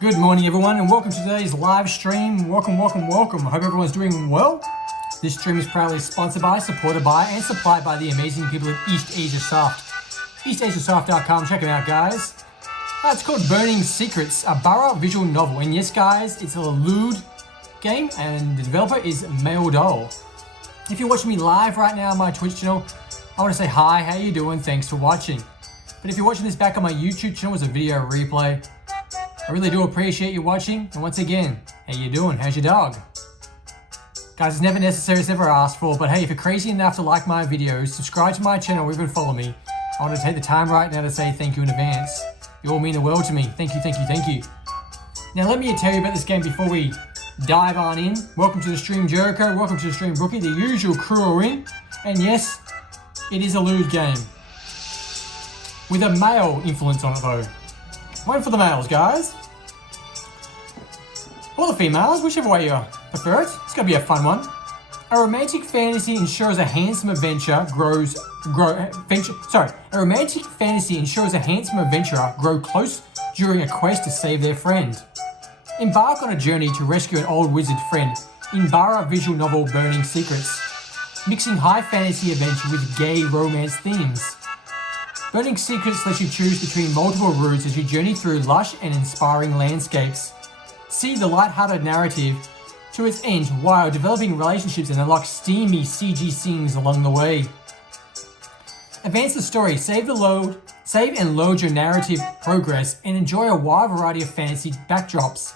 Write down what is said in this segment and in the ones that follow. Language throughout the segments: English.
Good morning everyone and welcome to today's live stream. Welcome. I hope everyone's doing well. This stream is proudly sponsored by, supported by and supplied by the amazing people at Eastasiasoft. Eastasiasoft.com, check it out guys. It's called Burning Secrets, a Bara visual novel. And yes guys, it's a lewd game and the developer is lewd. If you're watching me live right now on my Twitch channel, I want to say hi, how you doing, thanks for watching. But if you're watching this back on my YouTube channel as a video replay, I really do appreciate you watching, and once again, how you doing? How's your dog? Guys, it's never necessary, it's never asked for, but hey, if you're crazy enough to like my videos, subscribe to my channel, or even follow me, I want to take the time right now to say thank you in advance. You all mean the world to me. Thank you. Now let me tell you about this game before we dive on in. Welcome to the stream, Jericho. Welcome to the stream, Brookie. The usual crew are in, and yes, it is a lewd game. With a male influence on it though. Waiting for the males, guys. Or the females, whichever way you prefer it. It's gonna be a fun one. A romantic fantasy ensures a handsome adventurer grow close during a quest to save their friend. Embark on a journey to rescue an old wizard friend in Bara visual novel Burning Secrets, mixing high fantasy adventure with gay romance themes. Burning Secrets lets you choose between multiple routes as you journey through lush and inspiring landscapes. See the light-hearted narrative to its end while developing relationships and unlock steamy CG scenes along the way. Advance the story, save and load your narrative progress, and enjoy a wide variety of fantasy backdrops.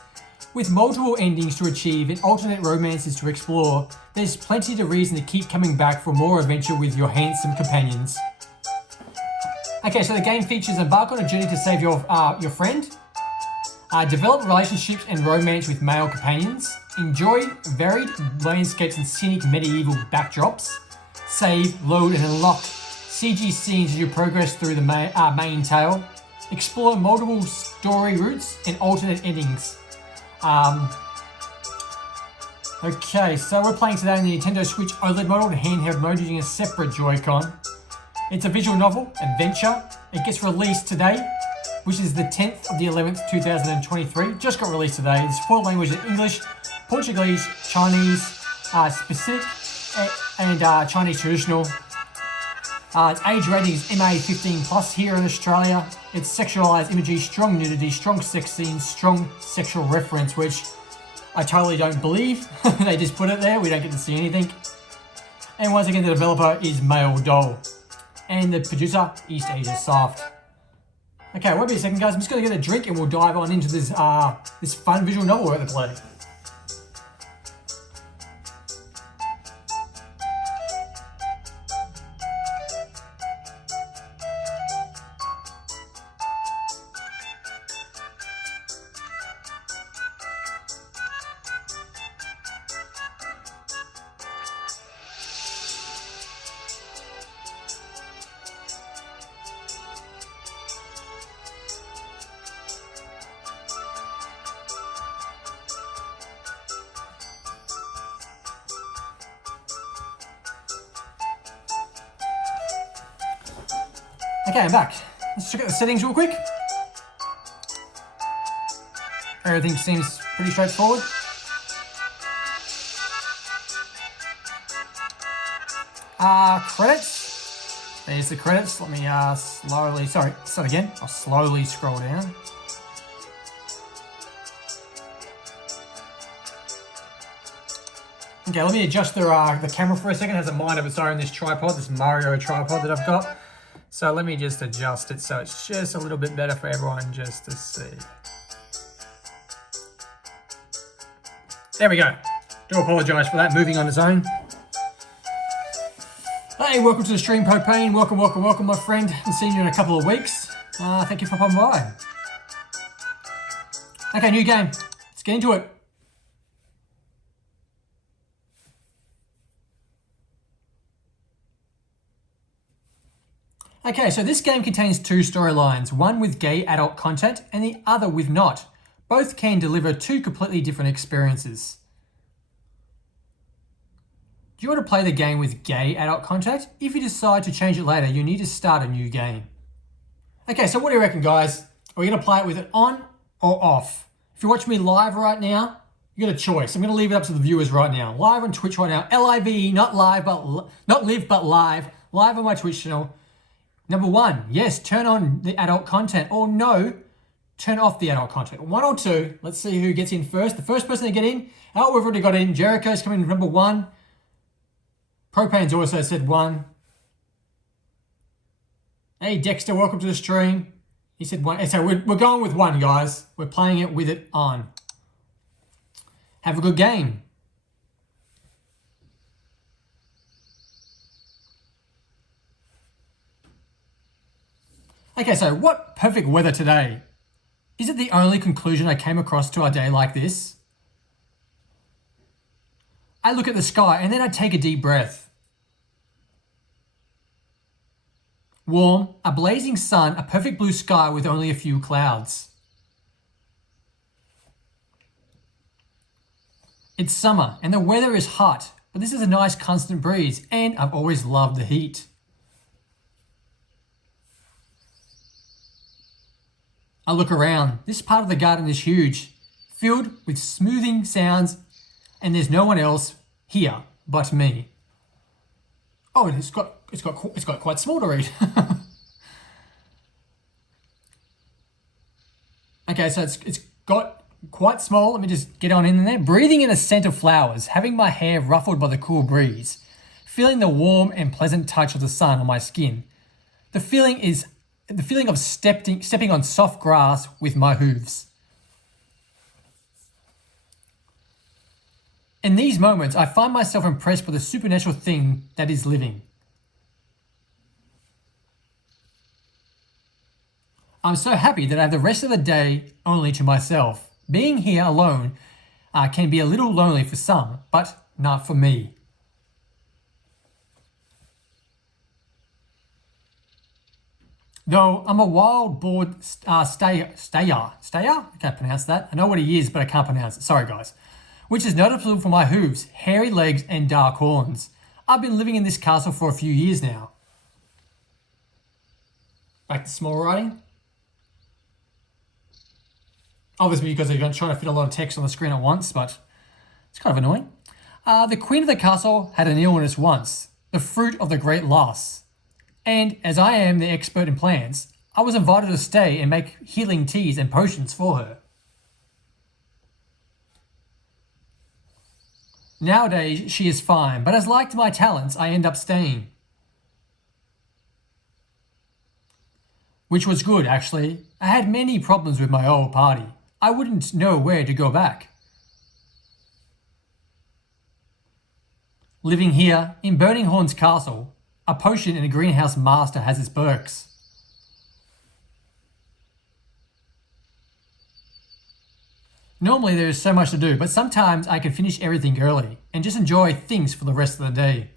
With multiple endings to achieve and alternate romances to explore, there's plenty of reason to keep coming back for more adventure with your handsome companions. Okay, so the game features embark on a journey to save your friend, develop relationships and romance with male companions, enjoy varied landscapes and scenic medieval backdrops, save, load and unlock CG scenes as you progress through the main tale, explore multiple story routes and alternate endings. Okay, so we're playing today in the Nintendo Switch OLED model and handheld mode using a separate Joy-Con. It's a visual novel, adventure. It gets released today, which is the 10th of the 11th, 2023. Just got released today. There's 4 languages: English, Portuguese, Chinese, specific, and Chinese traditional. Its age rating is MA 15+ here in Australia. It's sexualized imagery, strong nudity, strong sex scenes, strong sexual reference, which I totally don't believe. They just put it there. We don't get to see anything. And once again, the developer is lewd. And the producer, Eastasiasoft. Okay, won't be a second guys, I'm just going to get a drink and we'll dive on into this this fun visual novel we're going to play. Okay, I'm back. Let's check out the settings real quick. Everything seems pretty straightforward. Credits. There's the credits. Let me I'll slowly scroll down. Okay, let me adjust the camera for a second. It has a mind of its own, this tripod, this Mario tripod that I've got. So let me just adjust it so it's just a little bit better for everyone just to see. There we go. Do apologise for that, moving on its own. Hey, welcome to the stream, Propane. Welcome, my friend. Haven't seen you in a couple of weeks. Thank you for popping by. Okay, new game. Let's get into it. Okay, so this game contains 2 storylines, one with gay adult content and the other with not. Both can deliver 2 completely different experiences. Do you want to play the game with gay adult content? If you decide to change it later, you need to start a new game. Okay, so what do you reckon, guys? Are we going to play it with it on or off? If you watch me live right now, you got a choice. I'm going to leave it up to the viewers right now. Live on Twitch right now. Live, not live, but not live, but live. Live on my Twitch channel. Number 1, yes, turn on the adult content. Or no, turn off the adult content. 1 or 2. Let's see who gets in first. The first person to get in. Oh, we've already got in. Jericho's coming in number 1. Propane's also said 1. Hey, Dexter, welcome to the stream. He said 1. So we're going with 1, guys. We're playing it with it on. Have a good game. Okay, so what perfect weather today. Is it the only conclusion I came across to a day like this? I look at the sky and then I take a deep breath. Warm, a blazing sun, a perfect blue sky with only a few clouds. It's summer and the weather is hot, but this is a nice constant breeze and I've always loved the heat. I look around. This part of the garden is huge, filled with smoothing sounds, and there's no one else here but me. Oh, it's got quite small to read. Okay, so it's got quite small. Let me just get on in there. Breathing in a scent of flowers, having my hair ruffled by the cool breeze, feeling the warm and pleasant touch of the sun on my skin. The feeling of stepping on soft grass with my hooves. In these moments, I find myself impressed by the supernatural thing that is living. I'm so happy that I have the rest of the day only to myself. Being here alone can be a little lonely for some, but not for me. Though I'm a wild boar stayer? I can't pronounce that. I know what he is, but I can't pronounce it. Sorry, guys. Which is noticeable for my hooves, hairy legs, and dark horns. I've been living in this castle for a few years now. Back to small writing. Obviously, because I'm trying to fit a lot of text on the screen at once, but it's kind of annoying. The queen of the castle had an illness once, the fruit of the great loss. And as I am the expert in plants, I was invited to stay and make healing teas and potions for her. Nowadays, she is fine, but as liked my talents, I end up staying. Which was good, actually. I had many problems with my old party. I wouldn't know where to go back. Living here, in Burning Horn's castle, a potion and a greenhouse master has its perks. Normally there is so much to do, but sometimes I can finish everything early and just enjoy things for the rest of the day.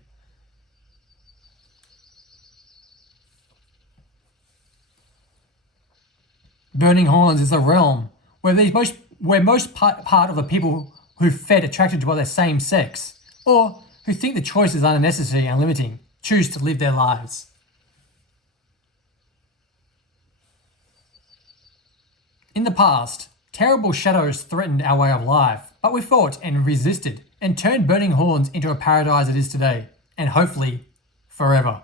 Burning Horns is a realm where most part of the people who fed attracted by the same sex, or who think the choice is unnecessary and limiting, choose to live their lives. In the past, terrible shadows threatened our way of life, but we fought and resisted and turned Burning Horns into a paradise it is today, and hopefully forever.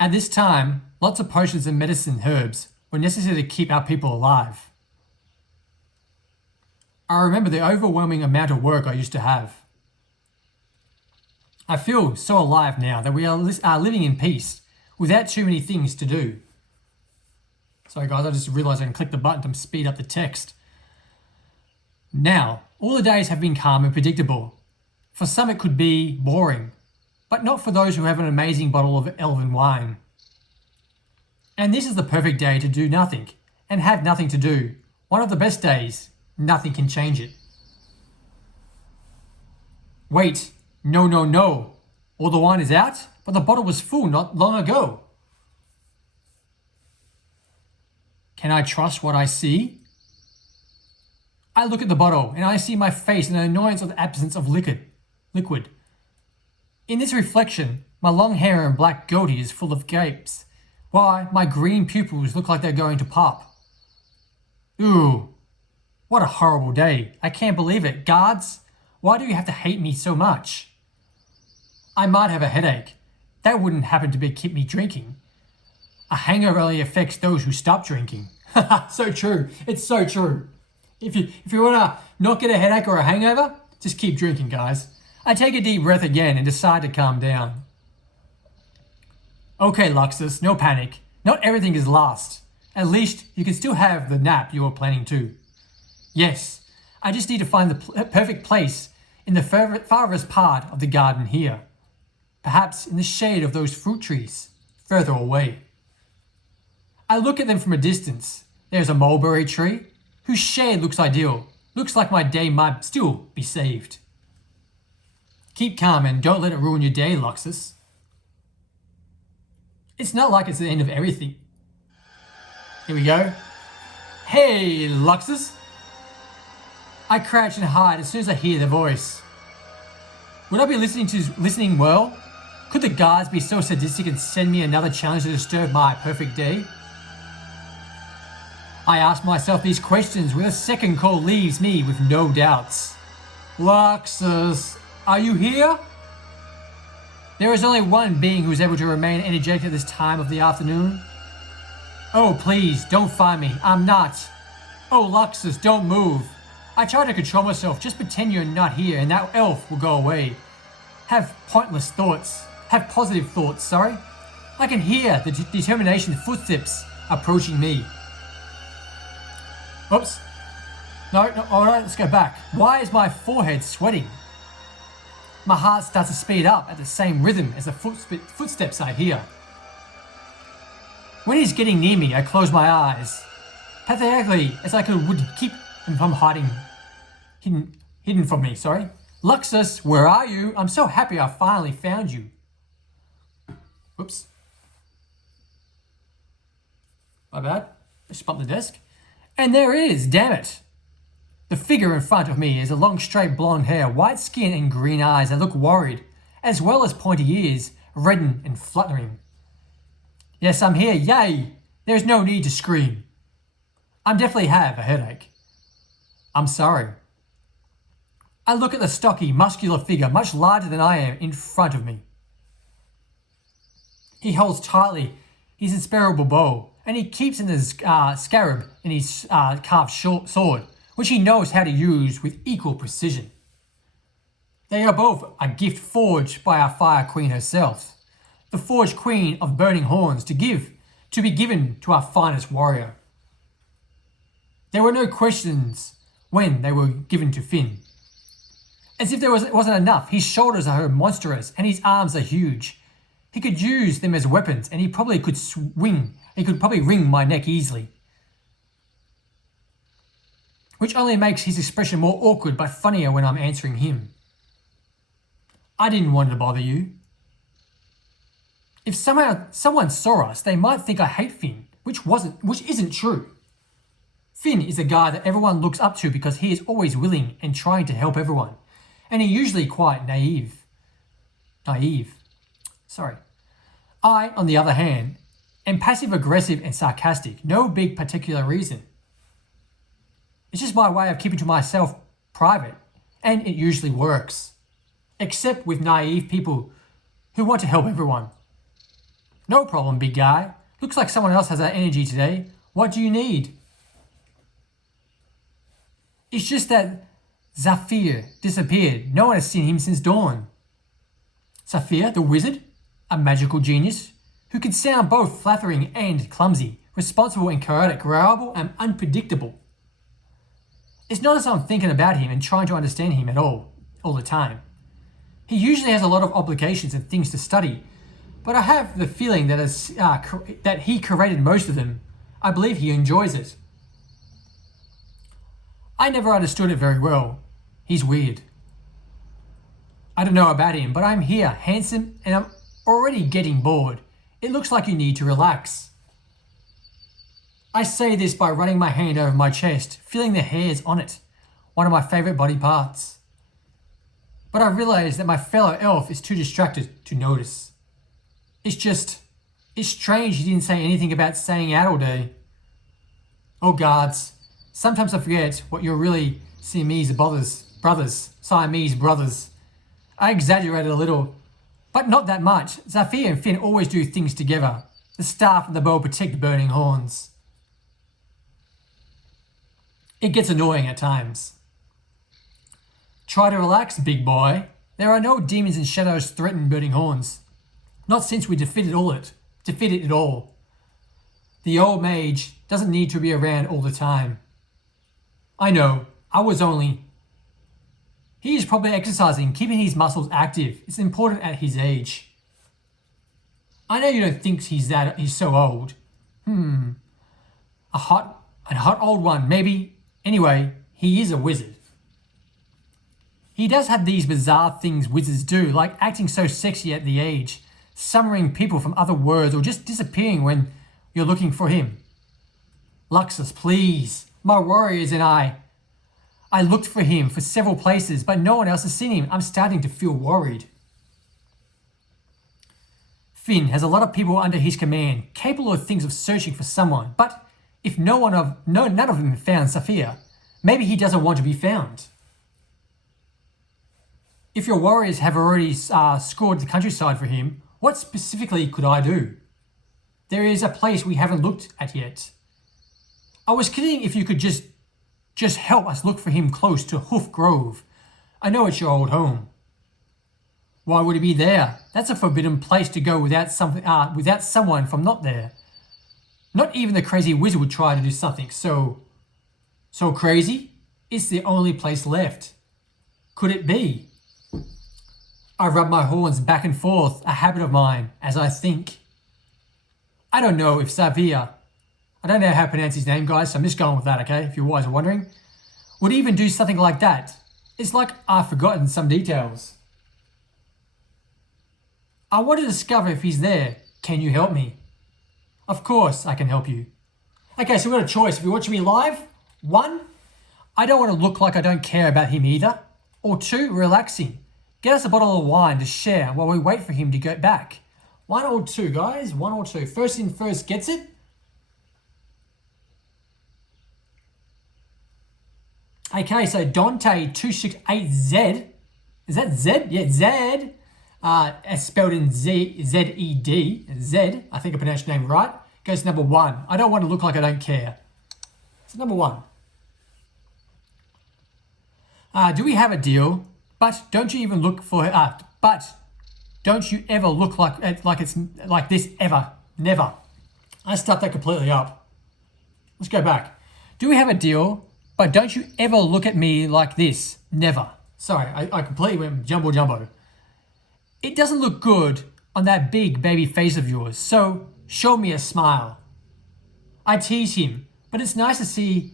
At this time, lots of potions and medicine herbs were necessary to keep our people alive. I remember the overwhelming amount of work I used to have. I feel so alive now that we are living in peace without too many things to do. Sorry guys, I just realised I can click the button to speed up the text. Now, all the days have been calm and predictable. For some it could be boring, but not for those who have an amazing bottle of elven wine. And this is the perfect day to do nothing and have nothing to do. One of the best days, nothing can change it. Wait, no. All the wine is out, but the bottle was full not long ago. Can I trust what I see? I look at the bottle and I see my face and the annoyance of the absence of liquid. In this reflection, my long hair and black goatee is full of gapes, Why, my green pupils look like they're going to pop. Ooh, what a horrible day. I can't believe it. Guards, why do you have to hate me so much? I might have a headache. That wouldn't happen to keep me drinking. A hangover only affects those who stop drinking. So true. It's so true. If you want to not get a headache or a hangover, just keep drinking, guys. I take a deep breath again and decide to calm down. Okay, Luxus, no panic. Not everything is lost. At least you can still have the nap you were planning to. Yes, I just need to find the perfect place in the farthest part of the garden here. Perhaps in the shade of those fruit trees, further away. I look at them from a distance. There's a mulberry tree, whose shade looks ideal. Looks like my day might still be saved. Keep calm and don't let it ruin your day, Luxus. It's not like it's the end of everything. Here we go. Hey, Luxus. I crouch and hide as soon as I hear their voice. Would I be listening well? Could the guards be so sadistic and send me another challenge to disturb my perfect day? I ask myself these questions when a second call leaves me with no doubts. Luxus, are you here? There is only one being who is able to remain energetic at this time of the afternoon. Oh, please, don't find me. I'm not. Oh, Luxus, don't move. I try to control myself. Just pretend you're not here and that elf will go away. Have pointless thoughts. Have positive thoughts, sorry. I can hear the determination footsteps approaching me. Oops. No, alright, let's go back. Why is my forehead sweating? My heart starts to speed up at the same rhythm as the footsteps I hear. When he's getting near me, I close my eyes. Pathetically, as I would keep him from hidden from me, sorry. Luxus, where are you? I'm so happy I finally found you. Whoops. My bad. I just bumped the desk. And there it is, damn it. The figure in front of me is a long straight blonde hair, white skin and green eyes that look worried, as well as pointy ears, reddened and fluttering. Yes, I'm here, yay! There's no need to scream. I definitely have a headache. I'm sorry. I look at the stocky, muscular figure, much larger than I am, in front of me. He holds tightly his inseparable bow, and he keeps in his scarab in his carved sword, which he knows how to use with equal precision. They are both a gift forged by our Fire Queen herself, the forged Queen of Burning Horns, to be given to our finest warrior. There were no questions when they were given to Finn. As if there wasn't enough, his shoulders are monstrous and his arms are huge. He could use them as weapons and he could probably wring my neck easily. Which only makes his expression more awkward but funnier when I'm answering him. I didn't want to bother you. If someone saw us, they might think I hate Finn, which isn't true. Finn is a guy that everyone looks up to because he is always willing and trying to help everyone. And he's usually quite naive. Sorry. I, on the other hand, am passive-aggressive and sarcastic. No big particular reason. It's just my way of keeping to myself private, and it usually works. Except with naive people who want to help everyone. No problem, big guy. Looks like someone else has that energy today. What do you need? It's just that Zafir disappeared. No one has seen him since dawn. Zafir, the wizard, a magical genius, who can sound both flattering and clumsy, responsible and chaotic, reliable and unpredictable. It's not as I'm thinking about him and trying to understand him at all the time. He usually has a lot of obligations and things to study, but I have the feeling that that he created most of them. I believe he enjoys it. I never understood it very well. He's weird. I don't know about him, but I'm here, handsome, and I'm already getting bored. It looks like you need to relax. I say this by running my hand over my chest, feeling the hairs on it, one of my favorite body parts. But I realize that my fellow elf is too distracted to notice. It's just It's strange he didn't say anything about staying out all day. Oh guards, sometimes I forget what you're really Siamese Siamese brothers. I exaggerated a little, but not that much. Zafir and Finn always do things together. The staff and the bow protect burning horns. It gets annoying at times. Try to relax, big boy. There are no demons and shadows threaten burning horns. Not since we defeated it all. The old mage doesn't need to be around all the time. I know, He is probably exercising, keeping his muscles active. It's important at his age. I know you don't think he's so old. A hot old one, maybe. Anyway, he is a wizard. He does have these bizarre things wizards do, like acting so sexy at the age, summoning people from other worlds, or just disappearing when you're looking for him. Luxus, please. My warriors and I looked for him for several places, but no one else has seen him. I'm starting to feel worried. Finn has a lot of people under his command, capable of searching for someone, but if none of them have found Zafir, maybe he doesn't want to be found. If your warriors have already scored the countryside for him, what specifically could I do? There is a place we haven't looked at yet. I was kidding if you could just help us look for him close to Hoof Grove. I know it's your old home. Why would he be there? That's a forbidden place to go without someone from not there. Not even the crazy wizard would try to do something so crazy. It's the only place left. Could it be? I rub my horns back and forth, a habit of mine, as I think. I don't know if Zafir, I don't know how to pronounce his name, guys, so I'm just going with that, okay, if you guys are wondering, would even do something like that. It's like I've forgotten some details. I want to discover if he's there. Can you help me? Of course I can help you. Okay, so we've got a choice. If you're watching me live, 1, I don't want to look like I don't care about him either. Or 2, relaxing. Get us a bottle of wine to share while we wait for him to get back. 1 or 2, guys. 1 or 2. First in first gets it. Okay, so Dante268Z. Is that Z? Yeah, Z. As spelled in Z-E-D. Z. I think I pronounced your name right. Goes to number 1. I don't want to look like I don't care. So number 1. Do we have a deal? But don't you even look for but don't you ever look like it's like this ever. Never. I stuffed that completely up. Let's go back. Do we have a deal? But don't you ever look at me like this. Never. Sorry, I completely went jumbo. It doesn't look good on that big baby face of yours, so show me a smile. I tease him, but it's nice to see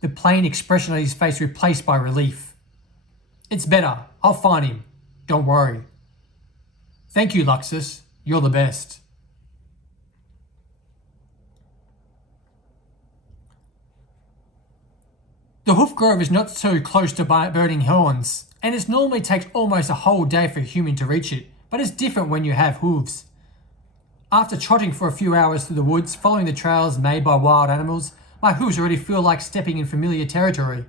the plain expression on his face replaced by relief. It's better. I'll find him. Don't worry. Thank you, Luxus. You're the best. The Hoof Grove is not so close to burning horns, and it normally takes almost a whole day for a human to reach it, but it's different when you have hooves. After trotting for a few hours through the woods, following the trails made by wild animals, my hooves already feel like stepping in familiar territory.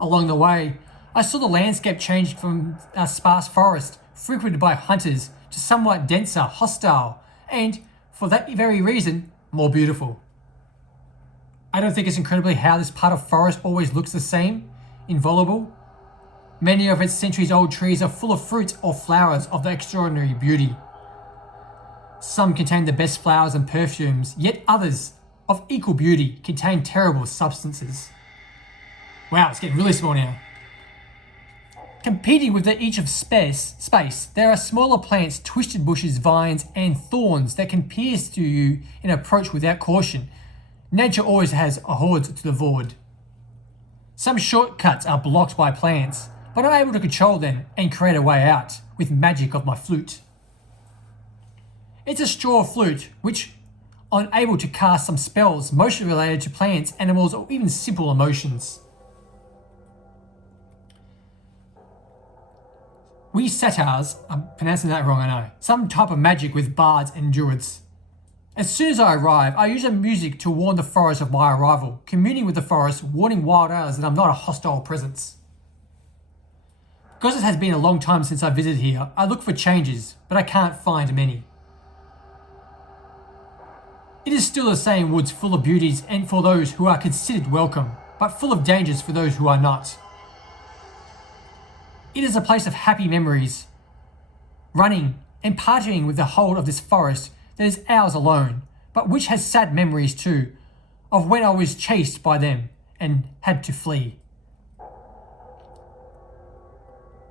Along the way, I saw the landscape change from a sparse forest, frequented by hunters, to somewhat denser, hostile, and, for that very reason, more beautiful. I don't think it's incredibly how this part of forest always looks the same, inviolable. Many of its centuries-old trees are full of fruits or flowers of extraordinary beauty. Some contain the best flowers and perfumes, yet others, of equal beauty, contain terrible substances. Wow, it's getting really small now. Competing with each of space, there are smaller plants, twisted bushes, vines, and thorns that can pierce through you in approach without caution. Nature always has a horde to avoid. Some shortcuts are blocked by plants, but I'm able to control them and create a way out with magic of my flute. It's a straw flute, which I'm able to cast some spells, mostly related to plants, animals, or even simple emotions. We satyrs, I'm pronouncing that wrong, I know, some type of magic with bards and druids. As soon as I arrive, I use the music to warn the forest of my arrival, communing with the forest, warning wild owls that I'm not a hostile presence. Because it has been a long time since I visited here, I look for changes, but I can't find many. It is still the same woods full of beauties and for those who are considered welcome, but full of dangers for those who are not. It is a place of happy memories, running and partying with the whole of this forest that is ours alone, but which has sad memories too, of when I was chased by them and had to flee.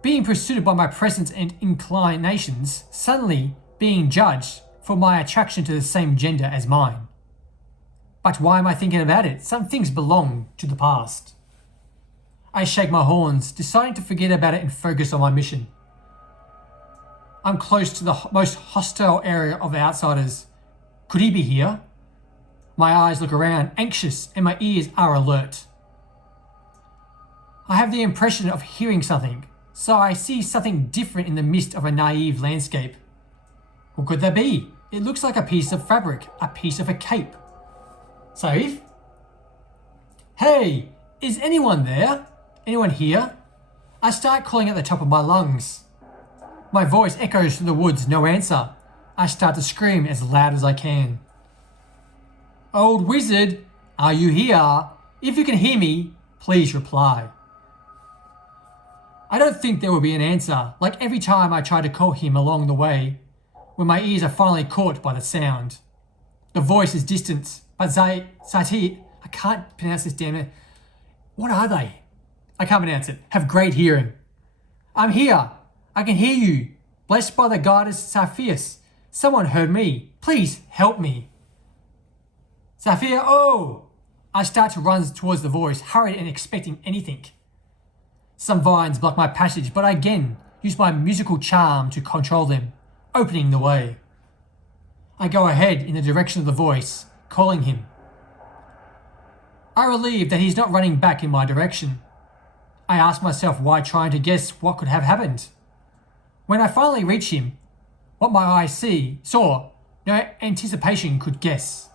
Being pursued by my presence and inclinations, suddenly being judged for my attraction to the same gender as mine. But why am I thinking about it? Some things belong to the past. I shake my horns, deciding to forget about it and focus on my mission. I'm close to the most hostile area of the outsiders. Could he be here? My eyes look around, anxious, and my ears are alert. I have the impression of hearing something, so I see something different in the midst of a naive landscape. What could that be? It looks like a piece of fabric, a piece of a cape. Saif? Hey, is anyone there? Anyone here? I start calling at the top of my lungs. My voice echoes through the woods, no answer. I start to scream as loud as I can. Old wizard, are you here? If you can hear me, please reply. I don't think there will be an answer, like every time I try to call him along the way, when my ears are finally caught by the sound. The voice is distant, but Sati, I can't pronounce this, damn it. What are they? I can't pronounce it. Have great hearing. I'm here. I can hear you. Blessed by the goddess Sapphires. Someone heard me. Please help me. Saphir, oh! I start to run towards the voice, hurried and expecting anything. Some vines block my passage, but I again use my musical charm to control them, opening the way. I go ahead in the direction of the voice, calling him. I relieve that he's not running back in my direction. I ask myself why, trying to guess what could have happened. When I finally reach him, what my eyes saw, no anticipation could guess.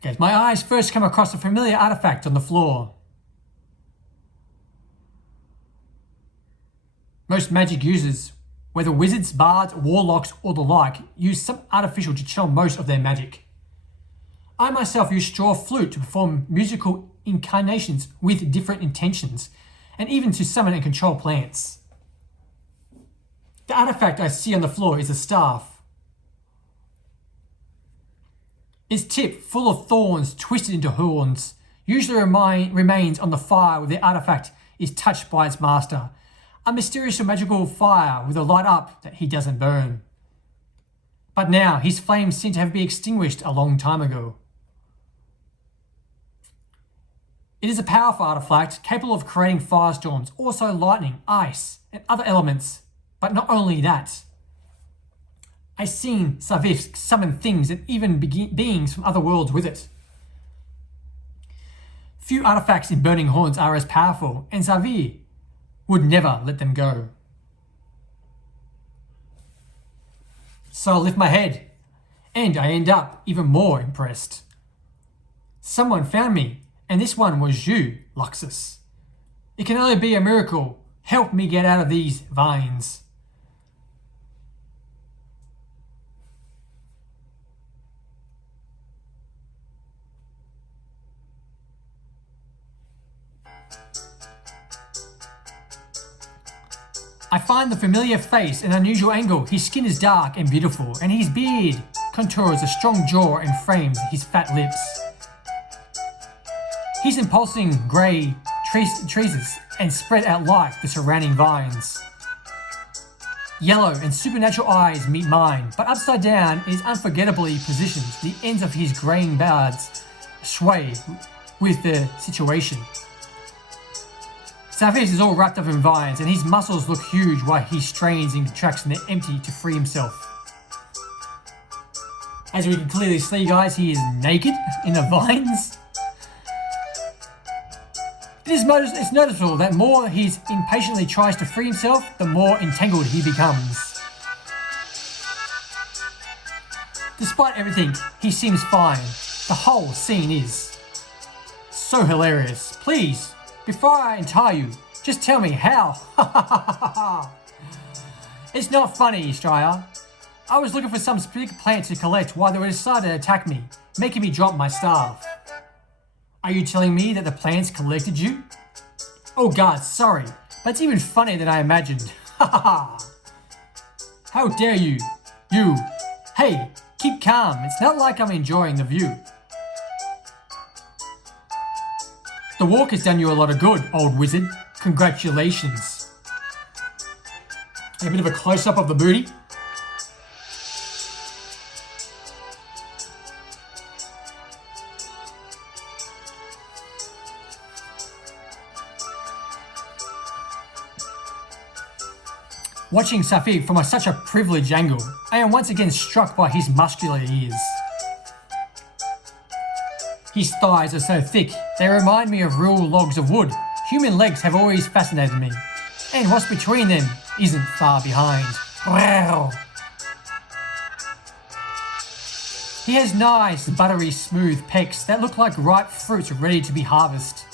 Okay, my eyes first come across a familiar artifact on the floor. Most magic users, whether wizards, bards, warlocks, or the like, use some artificial to channel most of their magic. I myself use straw flute to perform musical incarnations with different intentions, and even to summon and control plants. The artifact I see on the floor is a staff. Its tip, full of thorns twisted into horns, usually remains on the fire where the artifact is touched by its master. A mysterious or magical fire with a light up that he doesn't burn. But now his flames seem to have been extinguished a long time ago. It is a powerful artifact capable of creating firestorms, also lightning, ice, and other elements. But not only that. I've seen Savif summon things and even beings from other worlds with it. Few artifacts in Burning Horns are as powerful, and Savir would never let them go. So I lift my head, and I end up even more impressed. Someone found me, and this one was you, Luxus. It can only be a miracle. Help me get out of these vines. I find the familiar face an unusual angle. His skin is dark and beautiful, and his beard contours a strong jaw and frames his fat lips. His impulsing grey trees and spread out like the surrounding vines. Yellow and supernatural eyes meet mine, but upside down is unforgettably positioned. The ends of his graying bards sway with the situation. Savage is all wrapped up in vines, and his muscles look huge while he strains and contracts in the empty to free himself. As we can clearly see, guys, he is naked in the vines. It's noticeable that more he impatiently tries to free himself, the more entangled he becomes. Despite everything, he seems fine. The whole scene is so hilarious. Please, before I untie you, just tell me how. It's not funny, Straya. I was looking for some big plant to collect while they decided to attack me, making me drop my staff. Are you telling me that the plants collected you? Oh god, sorry. That's even funnier than I imagined. How dare you? You. Hey, keep calm. It's not like I'm enjoying the view. The walk has done you a lot of good, old wizard. Congratulations. A bit of a close-up of the booty. Watching Safir from such a privileged angle, I am once again struck by his muscular ears. His thighs are so thick, they remind me of real logs of wood. Human legs have always fascinated me, and what's between them isn't far behind. He has nice, buttery, smooth pecs that look like ripe fruits ready to be harvested.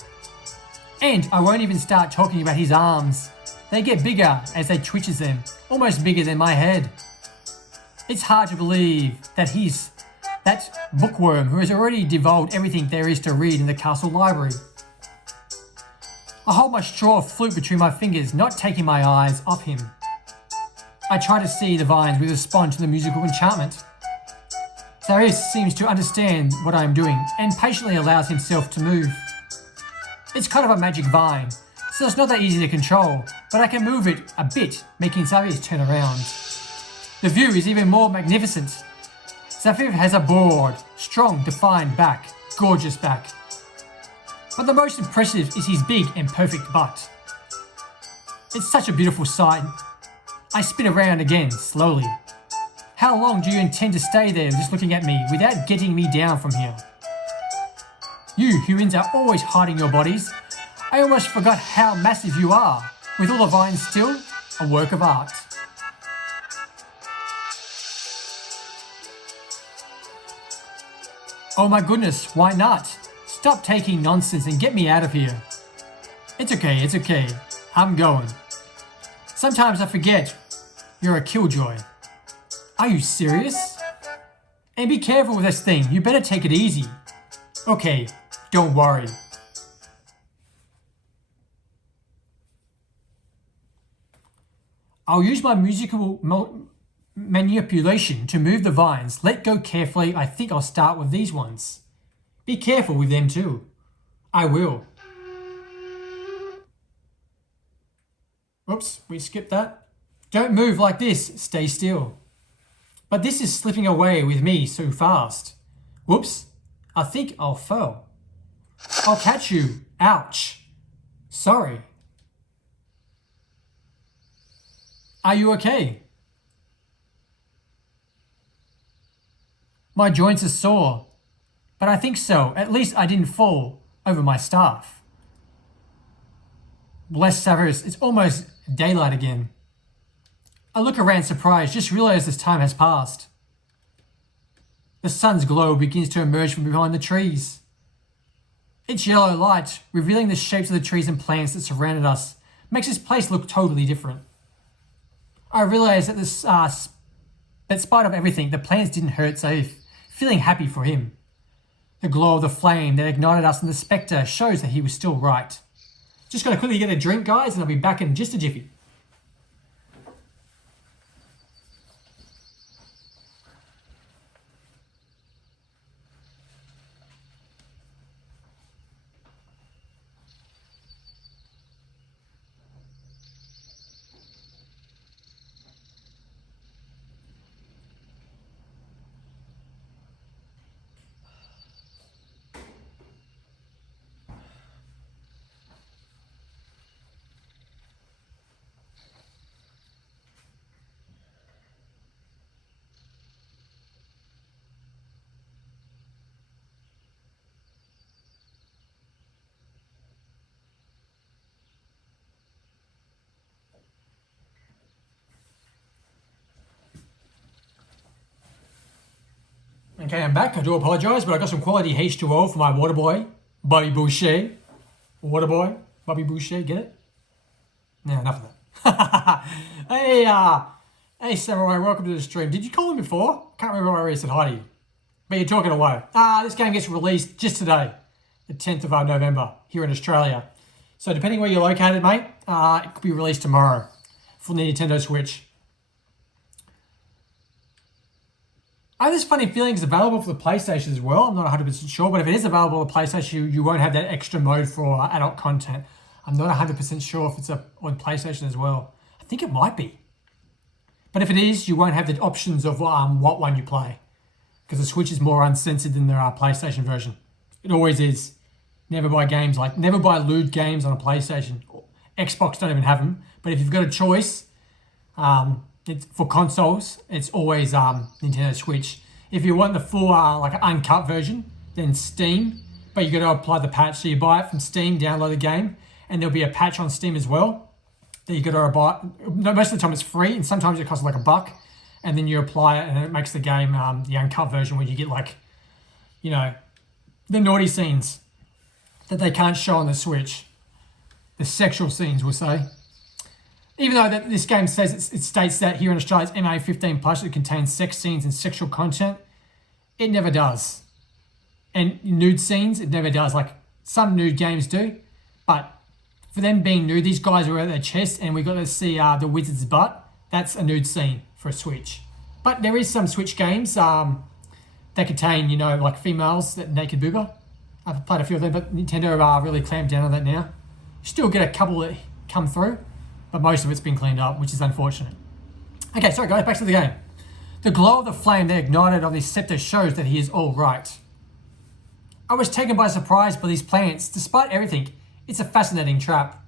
And I won't even start talking about his arms. They get bigger as they twitches them, almost bigger than my head. It's hard to believe that he's that bookworm who has already devoured everything there is to read in the castle library. I hold my straw flute between my fingers, not taking my eyes off him. I try to see the vines will respond to the musical enchantment. Darius seems to understand what I am doing and patiently allows himself to move. It's kind of a magic vine, so it's not that easy to control, but I can move it a bit, making Darius turn around. The view is even more magnificent. Zafir has a broad, strong, defined back, gorgeous back. But the most impressive is his big and perfect butt. It's such a beautiful sight. I spin around again, slowly. How long do you intend to stay there just looking at me without getting me down from here? You humans are always hiding your bodies. I almost forgot how massive you are, with all the vines still a work of art. Oh my goodness, why not? Stop taking nonsense and get me out of here. It's okay. I'm going. Sometimes I forget you're a killjoy. Are you serious? And be careful with this thing, you better take it easy. Okay, don't worry. I'll use my musical manipulation to move the vines. Let go carefully. I think I'll start with these ones. Be careful with them too. I will. Oops, we skipped that. Don't move like this. Stay still. But this is slipping away with me so fast. Whoops, I think I'll fall. I'll catch you. Ouch. Sorry. Are you okay? My joints are sore, but I think so. At least I didn't fall over my staff. Bless Severus, it's almost daylight again. I look around surprised, just realize this time has passed. The sun's glow begins to emerge from behind the trees. Its yellow light, revealing the shapes of the trees and plants that surrounded us, makes this place look totally different. I realize that in spite of everything, the plants didn't hurt Saif, feeling happy for him. The glow of the flame that ignited us in the spectre shows that he was still right. Just gotta quickly get a drink, guys, and I'll be back in just a jiffy. Okay, I'm back. I do apologise, but I got some quality H2O for my water boy, Bobby Boucher. Water boy, Bobby Boucher, get it? No, enough of that. Hey, Samurai, welcome to the stream. Did you call him before? Can't remember where I said hi to you. But you're talking away. This game gets released just today, the 10th of November, here in Australia. So depending where you're located, mate, it could be released tomorrow for the Nintendo Switch. I have this funny feeling it's available for the PlayStation as well. I'm not 100% sure, but if it is available on PlayStation, you won't have that extra mode for adult content. I'm not 100% sure if it's on PlayStation as well. I think it might be. But if it is, you won't have the options of what one you play. Because the Switch is more uncensored than the PlayStation version. It always is. Never buy lewd games on a PlayStation. Xbox don't even have them. But if you've got a choice, for consoles, it's always Nintendo Switch. If you want the full uncut version, then Steam. But you got to apply the patch. So you buy it from Steam, download the game, and there'll be a patch on Steam as well that you got to buy. Most of the time it's free, and sometimes it costs like $1, and then you apply it, and it makes the game the uncut version where you get the naughty scenes that they can't show on the Switch, the sexual scenes, we'll say. Even though this game says it states that here in Australia it's MA15+, it contains sex scenes and sexual content, it never does. And nude scenes, it never does. Like some nude games do, but for them being nude, these guys were at their chest and we got to see the wizard's butt. That's a nude scene for a Switch. But there is some Switch games that contain, like females, that naked booger. I've played a few of them, but Nintendo really clamped down on that now. You still get a couple that come through, but most of it's been cleaned up, which is unfortunate. Okay, sorry guys, back to the game. The glow of the flame that ignited on this scepter shows that he is all right. I was taken by surprise by these plants. Despite everything, it's a fascinating trap.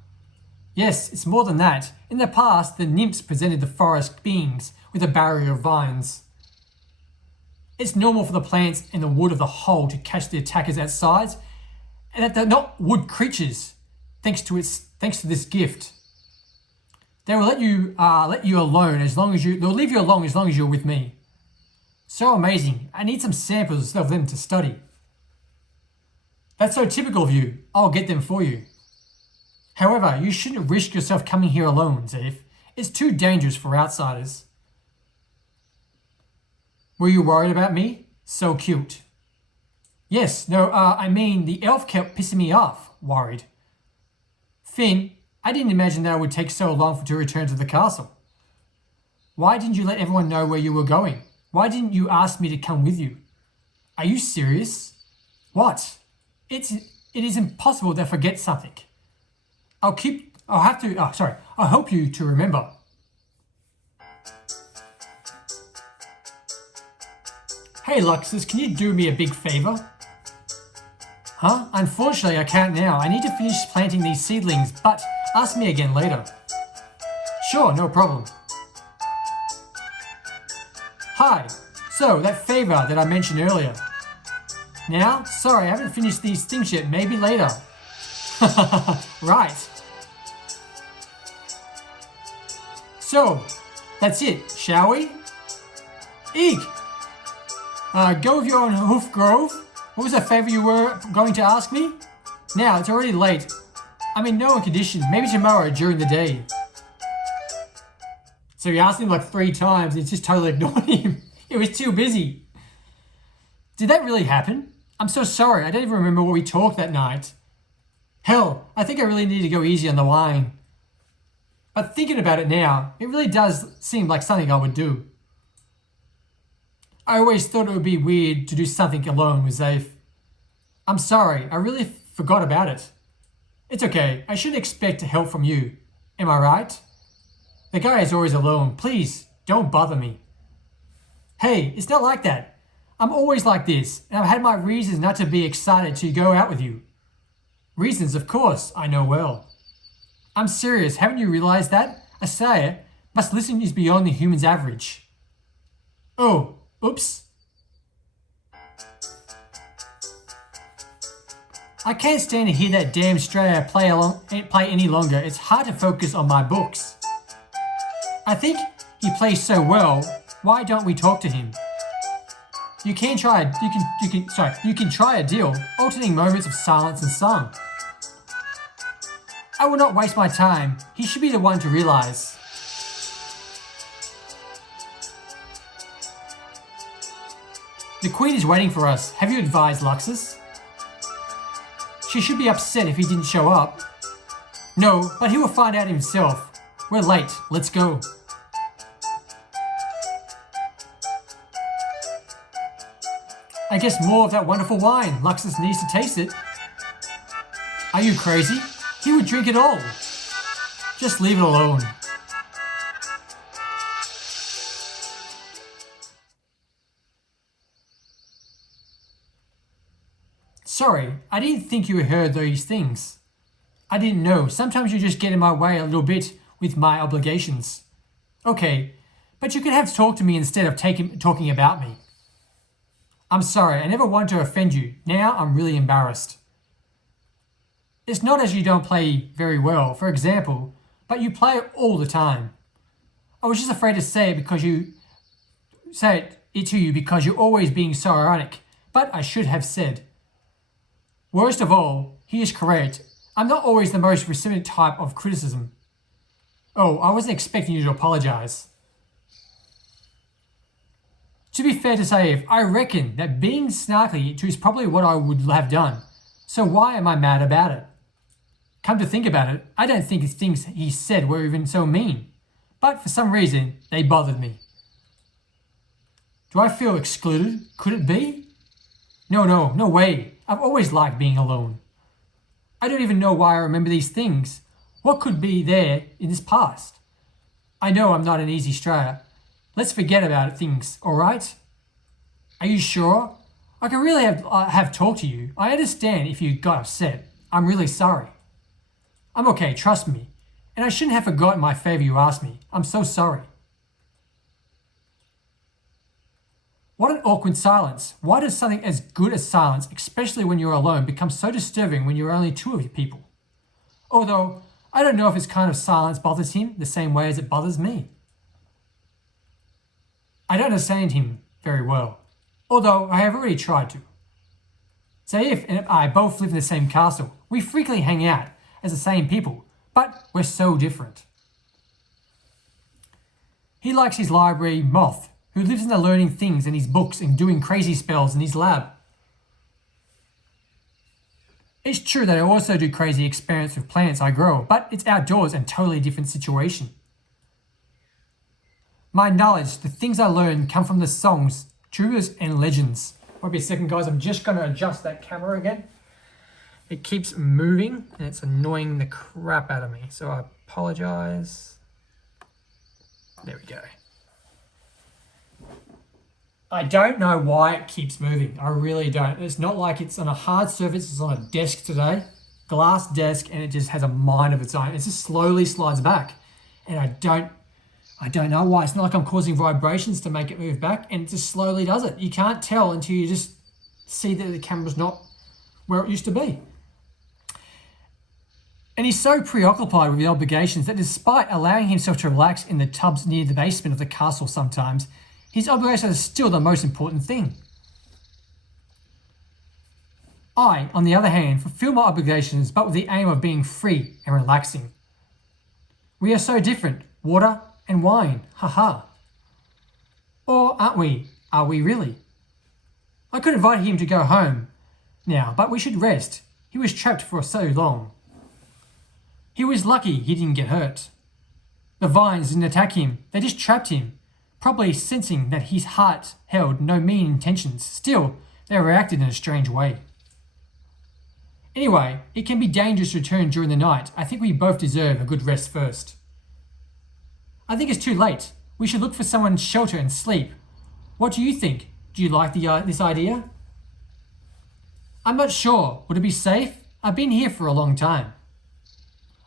Yes, it's more than that. In the past, the nymphs presented the forest beings with a barrier of vines. It's normal for the plants and the wood of the whole to catch the attackers outside, and that they're not wood creatures, thanks to this gift. They will let you alone they'll leave you alone as long as you're with me. So amazing. I need some samples of them to study. That's so typical of you. I'll get them for you. However, you shouldn't risk yourself coming here alone, Zeph. It's too dangerous for outsiders. Were you worried about me? So cute. Yes, no, I mean, the elf kept pissing me off, worried. Finn, I didn't imagine that it would take so long to return to the castle. Why didn't you let everyone know where you were going? Why didn't you ask me to come with you? Are you serious? What? It is impossible to forget something. I hope you to remember. Hey Luxus, can you do me a big favor? Huh? Unfortunately, I can't now. I need to finish planting these seedlings, but ask me again later. Sure, no problem. Hi. So, that favor that I mentioned earlier. Now? Sorry, I haven't finished these things yet. Maybe later. Right. So, that's it, shall we? Eek! Go with your own hoof, Grove. What was that favor you were going to ask me? Now, it's already late. I'm in no conditions. Maybe tomorrow during the day. So he asked him like 3 times and just totally ignored him. He was too busy. Did that really happen? I'm so sorry. I don't even remember what we talked that night. Hell, I think I really need to go easy on the wine. But thinking about it now, it really does seem like something I would do. I always thought it would be weird to do something alone with Zeph. I'm sorry, I really forgot about it. It's okay, I shouldn't expect help from you. Am I right? The guy is always alone. Please, don't bother me. Hey, it's not like that. I'm always like this, and I've had my reasons not to be excited to go out with you. Reasons, of course, I know well. I'm serious, haven't you realized that? A Sayer must listen is beyond the human's average. Oh. Oops. I can't stand to hear that damn Strayer play any longer. It's hard to focus on my books. I think he plays so well. Why don't we talk to him? You can try a deal, alternating moments of silence and song. I will not waste my time. He should be the one to realize. The Queen is waiting for us. Have you advised Luxus? She should be upset if he didn't show up. No, but he will find out himself. We're late. Let's go. I guess more of that wonderful wine. Luxus needs to taste it. Are you crazy? He would drink it all. Just leave it alone. Sorry, I didn't think you heard those things. I didn't know. Sometimes you just get in my way a little bit with my obligations. Okay, but you could have talked to me instead of talking about me. I'm sorry, I never wanted to offend you. Now I'm really embarrassed. It's not as you don't play very well, for example, but you play all the time. I was just afraid to say it to you because you're always being so ironic, but I should have said. Worst of all, he is correct. I'm not always the most recipient type of criticism. Oh, I wasn't expecting you to apologize. To be fair to say, I reckon that being snarky is probably what I would have done. So why am I mad about it? Come to think about it, I don't think the things he said were even so mean. But for some reason, they bothered me. Do I feel excluded? Could it be? No way. I've always liked being alone. I don't even know why I remember these things. What could be there in this past? I know I'm not an easy strayer. Let's forget about things, all right? Are you sure? I can really have talked to you. I understand if you got upset. I'm really sorry. I'm okay, trust me. And I shouldn't have forgotten my favor you asked me. I'm so sorry. What an awkward silence. Why does something as good as silence, especially when you're alone, become so disturbing when you're only two of you people? Although, I don't know if this kind of silence bothers him the same way as it bothers me. I don't understand him very well, although I have already tried to. Sayif and I both live in the same castle. We frequently hang out as the same people, but we're so different. He likes his library moth, who lives in the learning things in his books and doing crazy spells in his lab. It's true that I also do crazy experiments with plants I grow, but it's outdoors and totally different situation. My knowledge, the things I learn, come from the songs, truths, and legends. Might be a second, guys. I'm just going to adjust that camera again. It keeps moving, and it's annoying the crap out of me. So I apologize. There we go. I don't know why it keeps moving. I really don't. It's not like it's on a hard surface. It's on a desk today. Glass desk, and it just has a mind of its own. It just slowly slides back. And I don't know why. It's not like I'm causing vibrations to make it move back, and it just slowly does it. You can't tell until you just see that the camera's not where it used to be. And he's so preoccupied with the obligations that despite allowing himself to relax in the tubs near the basement of the castle sometimes, his obligations are still the most important thing. I, on the other hand, fulfill my obligations but with the aim of being free and relaxing. We are so different. Water and wine, haha. Or aren't we? Are we really? I could invite him to go home now, but we should rest. He was trapped for so long. He was lucky he didn't get hurt. The vines didn't attack him, they just trapped him, probably sensing that his heart held no mean intentions. Still, they reacted in a strange way. Anyway, it can be dangerous to return during the night. I think we both deserve a good rest first. I think it's too late. We should look for someone's shelter and sleep. What do you think? Do you like this idea? I'm not sure. Would it be safe? I've been here for a long time.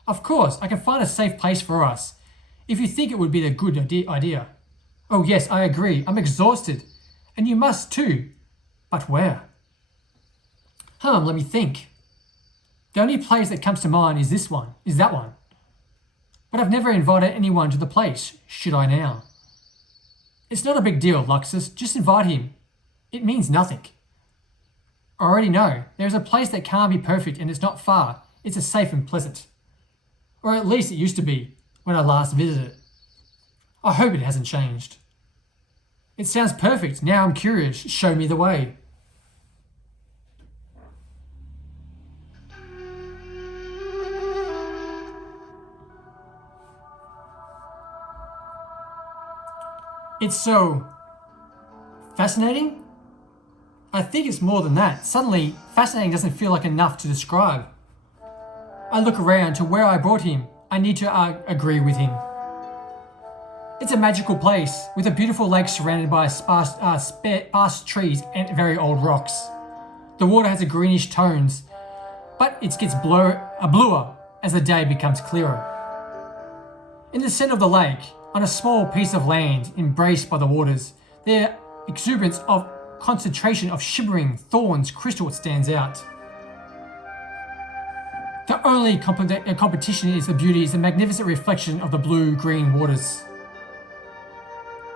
Of course, I can find a safe place for us, if you think it would be a good idea. Oh yes, I agree. I'm exhausted. And you must too. But where? Let me think. The only place that comes to mind is that one. But I've never invited anyone to the place, should I now? It's not a big deal, Luxus. Just invite him. It means nothing. I already know. There is a place that can't be perfect and it's not far. It's a safe and pleasant. Or at least it used to be when I last visited it. I hope it hasn't changed. It sounds perfect. Now I'm curious. Show me the way. It's so fascinating? I think it's more than that. Suddenly, fascinating doesn't feel like enough to describe. I look around to where I brought him. I need to agree with him. It's a magical place with a beautiful lake surrounded by sparse trees and very old rocks. The water has a greenish tones, but it gets bluer as the day becomes clearer. In the center of the lake, on a small piece of land embraced by the waters, their exuberance of concentration of shimmering thorns crystal stands out. The only competition is the magnificent reflection of the blue-green waters.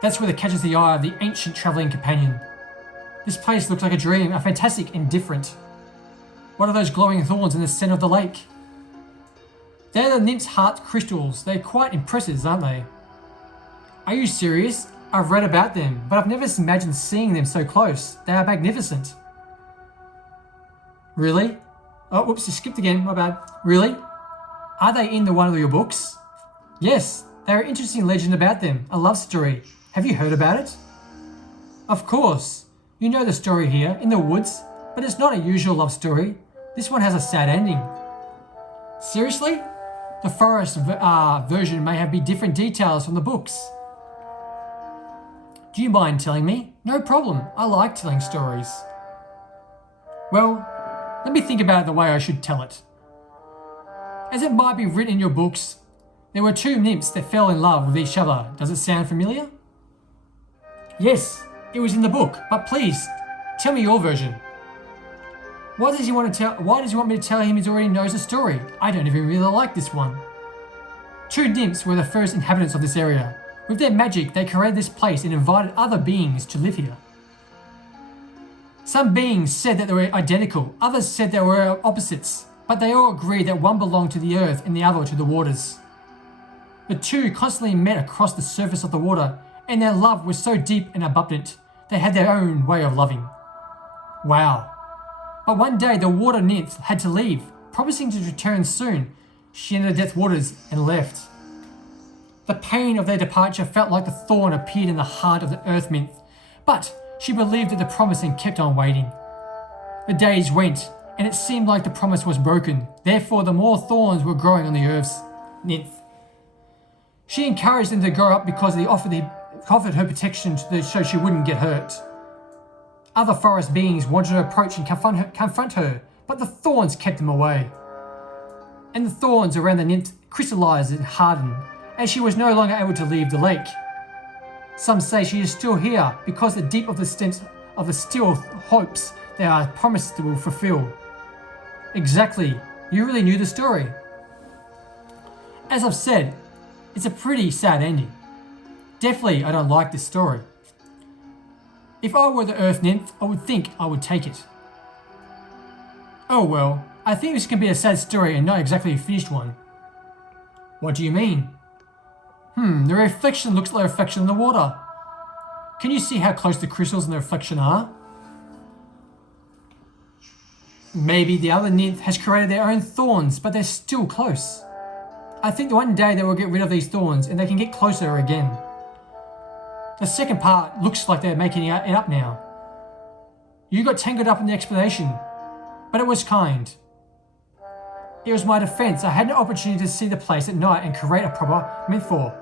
That's where it catches the eye of the ancient travelling companion. This place looks like a dream, a fantastic and different. What are those glowing thorns in the center of the lake? They're the nymph's heart crystals. They're quite impressive, aren't they? Are you serious? I've read about them, but I've never imagined seeing them so close. They are magnificent. Really? Oh, whoops, you skipped again, my bad. Really? Are they in one of your books? Yes, they're an interesting legend about them, a love story. Have you heard about it? Of course. You know the story here, in the woods, but it's not a usual love story. This one has a sad ending. Seriously? The forest version may have different details from the books. Do you mind telling me? No problem. I like telling stories. Well, let me think about it the way I should tell it. As it might be written in your books, there were two nymphs that fell in love with each other. Does it sound familiar? Yes, it was in the book, but please, tell me your version. Why does he want me to tell him he already knows the story? I don't even really like this one. Two nymphs were the first inhabitants of this area. With their magic, they created this place and invited other beings to live here. Some beings said that they were identical, others said they were opposites, but they all agreed that one belonged to the earth and the other to the waters. The two constantly met across the surface of the water, and their love was so deep and abundant, they had their own way of loving. Wow. But one day the water nymph had to leave, promising to return soon. She entered the death waters and left. The pain of their departure felt like the thorn appeared in the heart of the earth nymph, but she believed in the promise and kept on waiting. The days went, and it seemed like the promise was broken. Therefore, the more thorns were growing on the earth's nymph. She encouraged them to grow up because they offered her protection so she wouldn't get hurt. Other forest beings wanted to approach and confront her, but the thorns kept them away. And the thorns around the nymph crystallized and hardened, as she was no longer able to leave the lake. Some say she is still here because the deep of the stint of the still hopes they are promised will fulfill. Exactly, you really knew the story. As I've said, it's a pretty sad ending. Definitely I don't like this story. If I were the earth nymph, I would think I would take it. Oh well, I think this can be a sad story and not exactly a finished one. What do you mean? The reflection looks like a reflection in the water. Can you see how close the crystals and the reflection are? Maybe the other nymph has created their own thorns, but they're still close. I think one day they will get rid of these thorns and they can get closer again. The second part looks like they're making it up now. You got tangled up in the explanation, but it was kind. It was my defense. I had an opportunity to see the place at night and create a proper metaphor.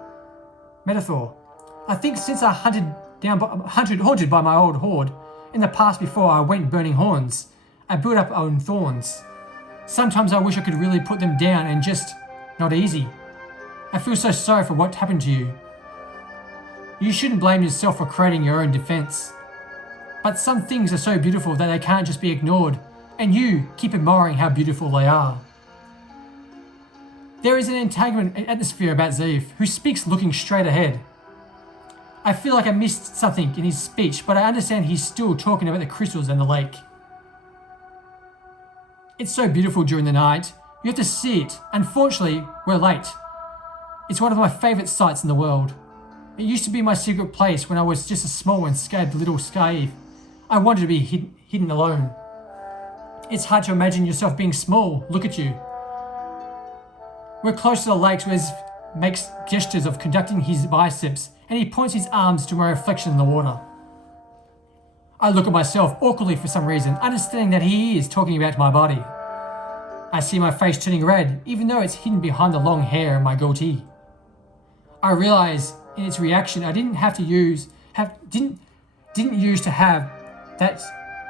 I think since I haunted by my old horde, in the past before I went burning horns, I built up own thorns. Sometimes I wish I could really put them down and just not easy. I feel so sorry for what happened to you. You shouldn't blame yourself for creating your own defense. But some things are so beautiful that they can't just be ignored, and you keep admiring how beautiful they are. There is an entanglement atmosphere about Zeef, who speaks looking straight ahead. I feel like I missed something in his speech, but I understand he's still talking about the crystals and the lake. It's so beautiful during the night. You have to see it. Unfortunately, we're late. It's one of my favourite sights in the world. It used to be my secret place when I was just a small and scared little scave. I wanted to be hidden alone. It's hard to imagine yourself being small. Look at you. We're close to the lakes where he makes gestures of conducting his biceps, and he points his arms to my reflection in the water. I look at myself awkwardly for some reason, understanding that he is talking about my body. I see my face turning red, even though it's hidden behind the long hair and my goatee. I realize in its reaction I didn't use to have that.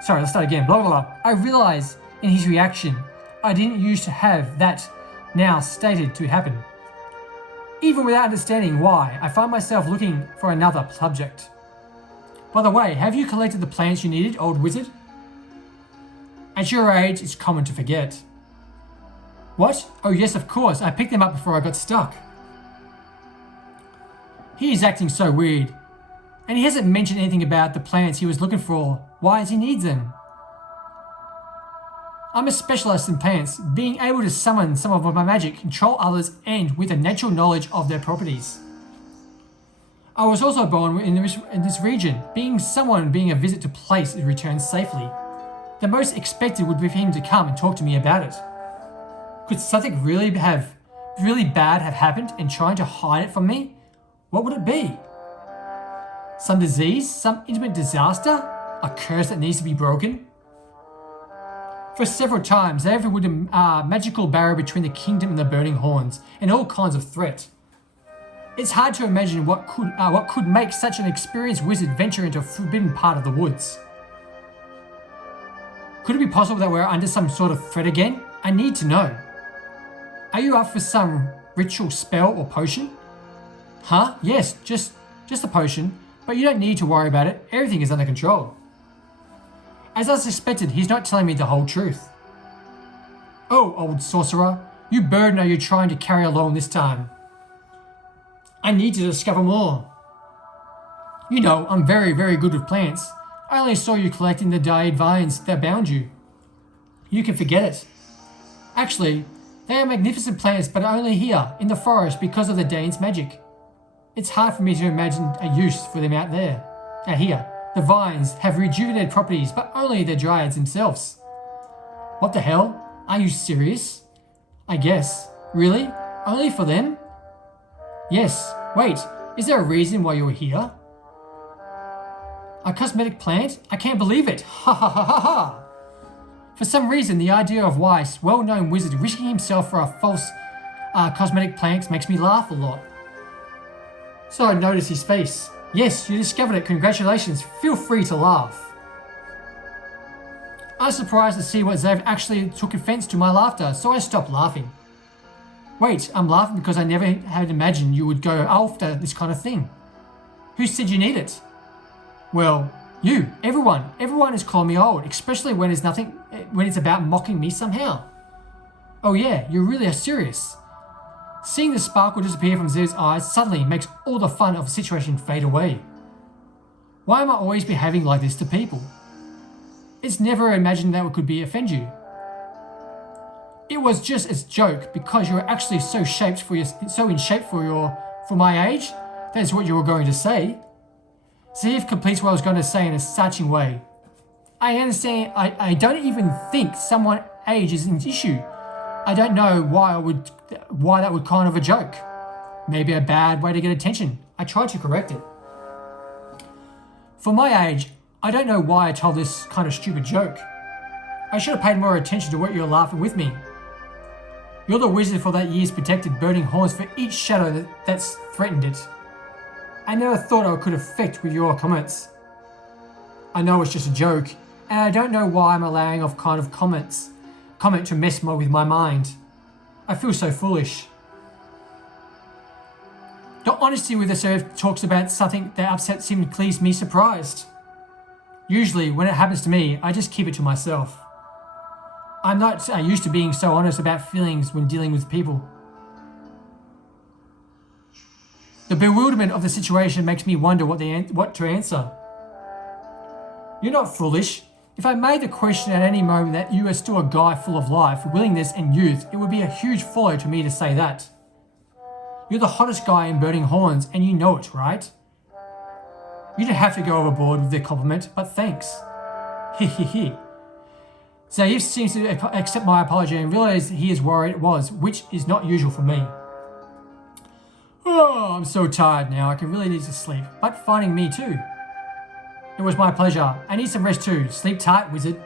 Sorry, let's start again. Blah blah blah. I realize in his reaction I didn't use to have that now stated to happen. Even without understanding why, I find myself looking for another subject. By the way, have you collected the plants you needed, old wizard? At your age, it's common to forget. What? Oh yes, of course. I picked them up before I got stuck. He is acting so weird. And he hasn't mentioned anything about the plants he was looking for. Why does he need them? I'm a specialist in plants, being able to summon some of my magic, control others, and with a natural knowledge of their properties. I was also born in this region, being a visit to place and return safely. The most expected would be for him to come and talk to me about it. Could something really bad have happened and trying to hide it from me? What would it be? Some disease? Some intimate disaster? A curse that needs to be broken? For several times, there was a magical barrier between the kingdom and the burning horns, and all kinds of threat. It's hard to imagine what could make such an experienced wizard venture into a forbidden part of the woods. Could it be possible that we're under some sort of threat again? I need to know. Are you up for some ritual spell or potion? Huh? Yes, just a potion, but you don't need to worry about it. Everything is under control. As I suspected, he's not telling me the whole truth. Oh, old sorcerer, you burden are you trying to carry along this time? I need to discover more. You know, I'm very, very good with plants. I only saw you collecting the dyed vines that bound you. You can forget it. Actually, they are magnificent plants, but only here, in the forest, because of the Dane's magic. It's hard for me to imagine a use for them out there. Out here, the vines have rejuvenated properties, but only the dryads themselves. What the hell? Are you serious? I guess. Really? Only for them? Yes. Wait, is there a reason why you're here? A cosmetic plant? I can't believe it. Ha ha ha ha ha. For some reason, the idea of Weiss, well-known wizard, risking himself for a false cosmetic plant makes me laugh a lot. So I noticed his face. Yes, you discovered it. Congratulations. Feel free to laugh. I was surprised to see what Zav actually took offense to my laughter, so I stopped laughing. Wait, I'm laughing because I never had imagined you would go after this kind of thing. Who said you need it? Well, you, everyone. Everyone is calling me old, especially when it's about mocking me somehow. Oh yeah, you really are serious. Seeing the sparkle disappear from Zav's eyes suddenly makes all the fun of the situation fade away. Why am I always behaving like this to people? It's never imagined that it could offend you. It was just a joke because you're actually so in shape for my age. That is what you were going to say. Zav completes what I was going to say in a snatching way. I understand. I don't even think someone's age is an issue. I don't know why that would kind of a joke. Maybe a bad way to get attention. I tried to correct it. For my age, I don't know why I told this kind of stupid joke. I should have paid more attention to what you're laughing with me. You're the wizard for that year's protected burning horns for each shadow that's threatened it. I never thought I could affect with your comments. I know it's just a joke, and I don't know why I'm allowing off kind of comment to mess with my mind. I feel so foolish. The honesty with the serve talks about something that upsets him and leaves me surprised. Usually, when it happens to me, I just keep it to myself. I'm not used to being so honest about feelings when dealing with people. The bewilderment of the situation makes me wonder what to answer. You're not foolish. If I made the question at any moment that you are still a guy full of life, willingness and youth, it would be a huge follow to me to say that. You're the hottest guy in Burning Horns and you know it, right? You didn't have to go overboard with the compliment, but thanks. He. Zaif seems to accept my apology and realize he is worried it was, which is not usual for me. Oh, I'm so tired now, I can really need to sleep, but finding me too. It was my pleasure. I need some rest too. Sleep tight, wizard.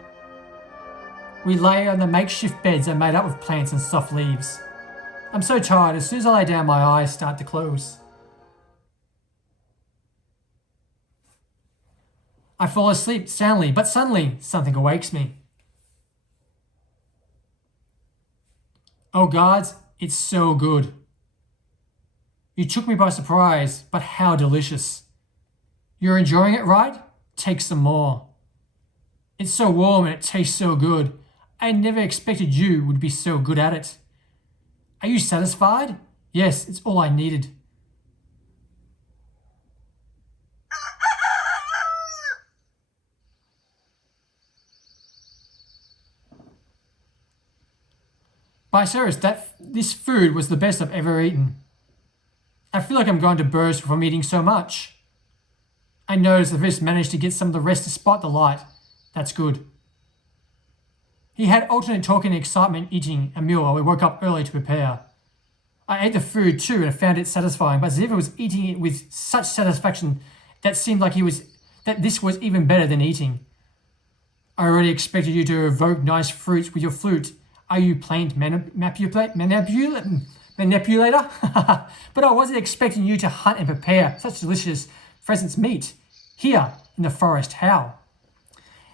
We lay on the makeshift beds that are made up of plants and soft leaves. I'm so tired, as soon as I lay down my eyes start to close. I fall asleep soundly, but suddenly something awakes me. Oh guards, it's so good. You took me by surprise, but how delicious. You're enjoying it, right? Take some more. It's so warm and it tastes so good. I never expected you would be so good at it. Are you satisfied? Yes, it's all I needed. By Cyrus, this food was the best I've ever eaten. I feel like I'm going to burst from eating so much. I noticed the Vis managed to get some of the rest despite the light. That's good. He had alternate talk and excitement eating a meal while we woke up early to prepare. I ate the food too and found it satisfying, but Ziva was eating it with such satisfaction that seemed like this was even better than eating. I already expected you to evoke nice fruits with your flute. Are you plant manipulator? But I wasn't expecting you to hunt and prepare such delicious pheasant's meat here in the forest. How?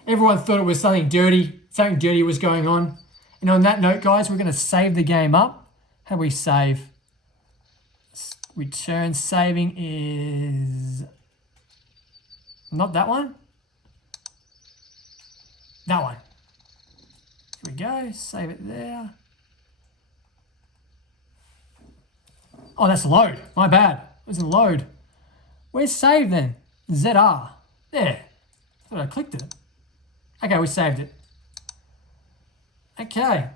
Everyone thought it was something dirty. Something dirty was going on. And on that note, guys, we're going to save the game up. How do we save? Return saving is not that one. That one. Here we go. Save it there. Oh, that's load. My bad. It was in load. Where's save then? ZR. There. I thought I clicked it. Okay, we saved it. Okay.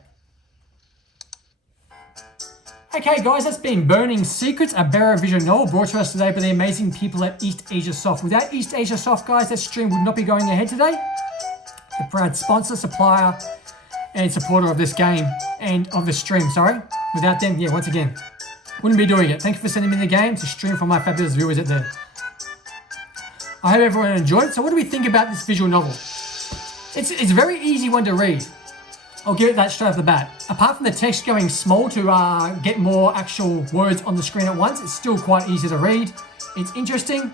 Okay, guys, that's been Burning Secrets, a Bara visual novel brought to us today by the amazing people at Eastasiasoft. Without Eastasiasoft, guys, that stream would not be going ahead today. The proud sponsor, supplier, and supporter of this game and of the stream, sorry. Without them, yeah, once again, wouldn't be doing it. Thank you for sending me the game to stream for my fabulous viewers out there. I hope everyone enjoyed it. So what do we think about this visual novel? It's a very easy one to read. I'll give it that straight off the bat. Apart from the text going small to get more actual words on the screen at once, it's still quite easy to read. It's interesting.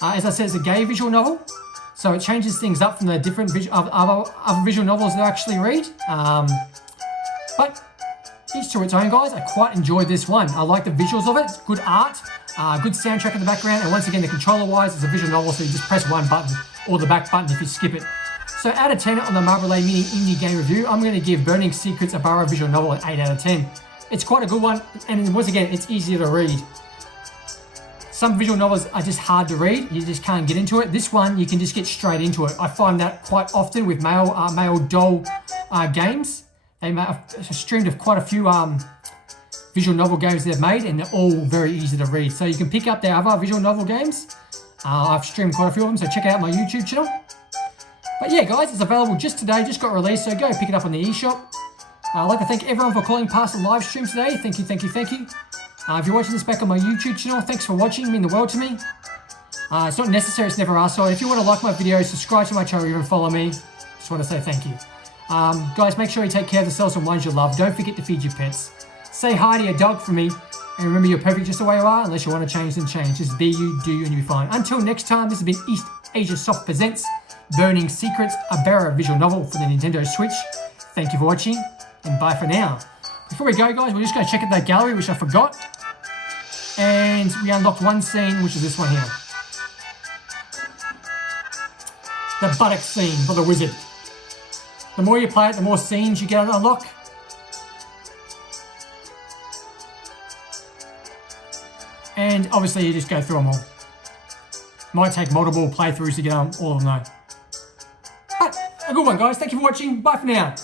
As I said, it's a gay visual novel, so it changes things up from the different other visual novels that I actually read. But each to its own, guys. I quite enjoyed this one. I like the visuals of it. It's good art, good soundtrack in the background, and once again, the controller-wise, it's a visual novel, so you just press one button or the back button if you skip it. So out of 10 on the Marble Mini Indie Game Review, I'm going to give Burning Secrets, a Bara visual novel, an 8 out of 10. It's quite a good one, and once again, it's easier to read. Some visual novels are just hard to read. You just can't get into it. This one, you can just get straight into it. I find that quite often with male doll games. They have streamed of quite a few visual novel games they've made, and they're all very easy to read. So you can pick up their other visual novel games. I've streamed quite a few of them, so check out my YouTube channel. But yeah, guys, it's available just today, just got released, so go pick it up on the eShop. I'd like to thank everyone for calling past the live stream today. Thank you, thank you, thank you. If you're watching this back on my YouTube channel, thanks for watching, it means the world to me. It's not necessary, it's never asked, so if you want to like my videos, subscribe to my channel, or even follow me, just want to say thank you. Guys, make sure you take care of yourselves and ones you love. Don't forget to feed your pets. Say hi to your dog for me, and remember you're perfect just the way you are. Unless you want to change, then change. Just be you, do you, and you'll be fine. Until next time, this has been Eastasiasoft Presents Burning Secrets, a Bara visual novel for the Nintendo Switch. Thank you for watching, and bye for now. Before we go, guys, we're just going to check out that gallery, which I forgot. And we unlocked one scene, which is this one here. The buttock scene for the wizard. The more you play it, the more scenes you get to unlock. And obviously you just go through them all. Might take multiple playthroughs to get on all of them though. But a good one guys, thank you for watching, bye for now.